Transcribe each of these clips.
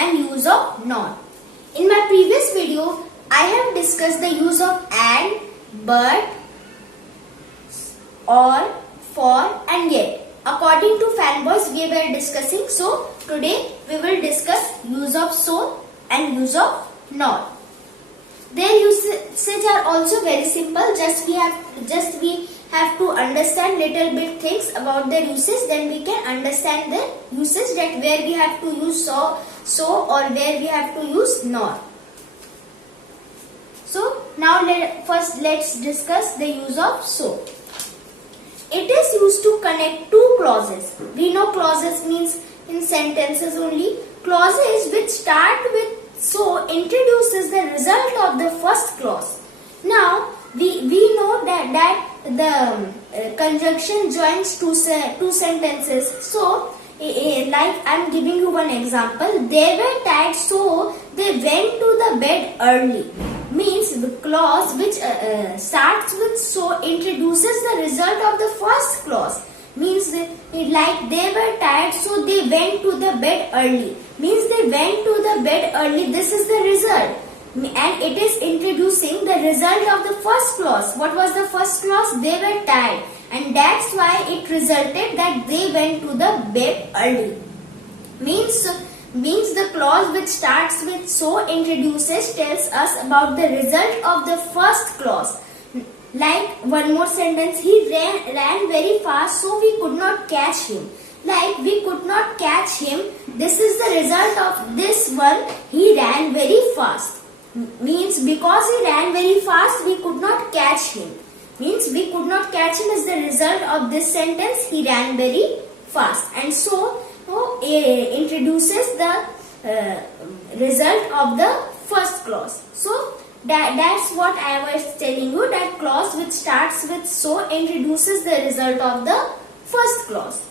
and use of nor. In my previous video, I have discussed the use of and, but, or, for and yet. According to fanboys, we were discussing. So today we will discuss use of so and use of nor. Their usage are also very simple. We have to understand little bit things about their usage. Then we can understand their usage, that where we have to use so or where we have to use nor. So now let's discuss the use of so. It is used to connect two clauses. We know clauses means in sentences only. Clauses which start with so introduces the result of the first clause. Now we know that the conjunction joins two sentences. So like I am giving you one example. They were tired, so they went to the bed early. Means the clause which starts with so introduces the result of the first clause. Means like they were tired, so they went to the bed early. Means they went to the bed early. This is the result, and it is introducing the result of the first clause. What was the first clause? They were tired, and that's why it resulted that they went to the bed early. Means the clause which starts with so introduces tells us about the result of the first clause. Like one more sentence, he ran very fast, so we could not catch him. Like we could not catch him. This is the result of this one. He ran very fast. Means because he ran very fast, we could not catch him. Means we could not catch him is the result of this sentence. He ran very fast, and so introduces the result of the first clause. So that's what I was telling you, that clause which starts with so introduces the result of the first clause.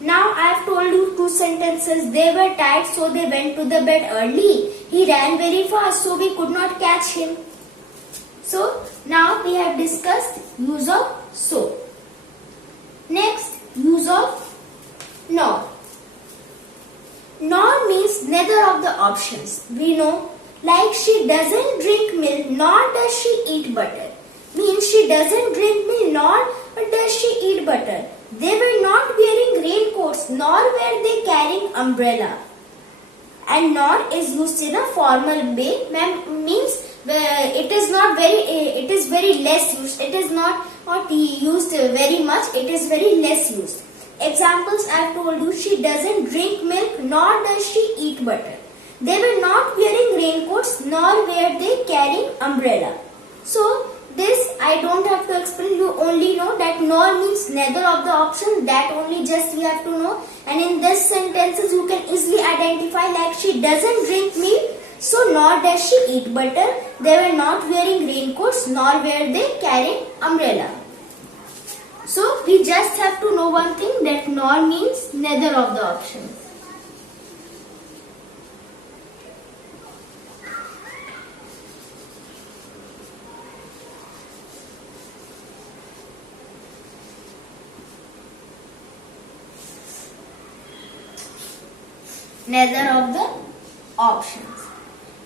Now I have told you two sentences. They were tired, so they went to the bed early. He ran very fast, so we could not catch him. So now we have discussed use of so. Next, use of nor. Nor means neither of the options. We know, like she doesn't drink milk nor does she eat butter. Means she doesn't drink milk nor does she eat butter. They were not wearing raincoats nor were they carrying umbrella. And nor is used in a formal way. Means it is very less used. It is not used very much. It is very less used. Examples I have told you. She doesn't drink milk nor does she eat butter. They were not wearing raincoats nor were they carrying umbrella. So this I don't have to explain. You only know that nor means neither of the options. That only just you have to know. And in this sentences you can easily identify, like she doesn't drink milk, so nor does she eat butter. They were not wearing raincoats nor were they carrying umbrella. So we just have to know one thing, that nor means neither of the options. Neither of the options.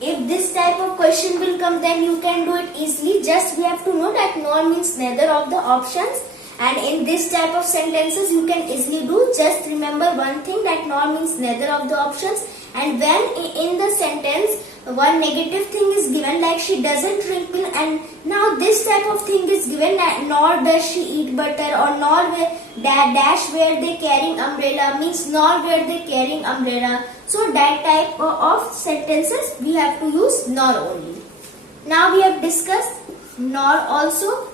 If this type of question will come, then you can do it easily. Just we have to know that nor means neither of the options. And in this type of sentences you can easily do. Just remember one thing, that nor means neither of the options. And when in the sentence one negative thing is given, like she doesn't drink milk, and now this type of thing is given, nor does she eat butter, or nor dash where they carrying umbrella, means nor where they carrying umbrella. So that type of sentences we have to use nor only. Now we have discussed nor also.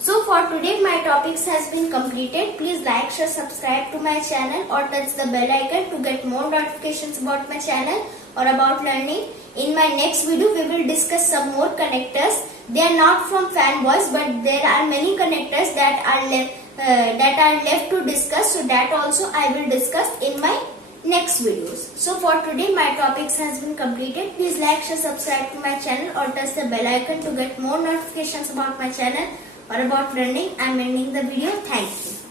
So for today my topics has been completed. Please like, share, subscribe to my channel or touch the bell icon to get more notifications about my channel or about learning. In my next video we will discuss some more connectors. They are not from fanboys, but there are many connectors that are left to discuss. So that also I will discuss in my next videos. So for today my topics has been completed. Please like, share, subscribe to my channel or touch the bell icon to get more notifications about my channel or about learning. I am ending the video. Thank you.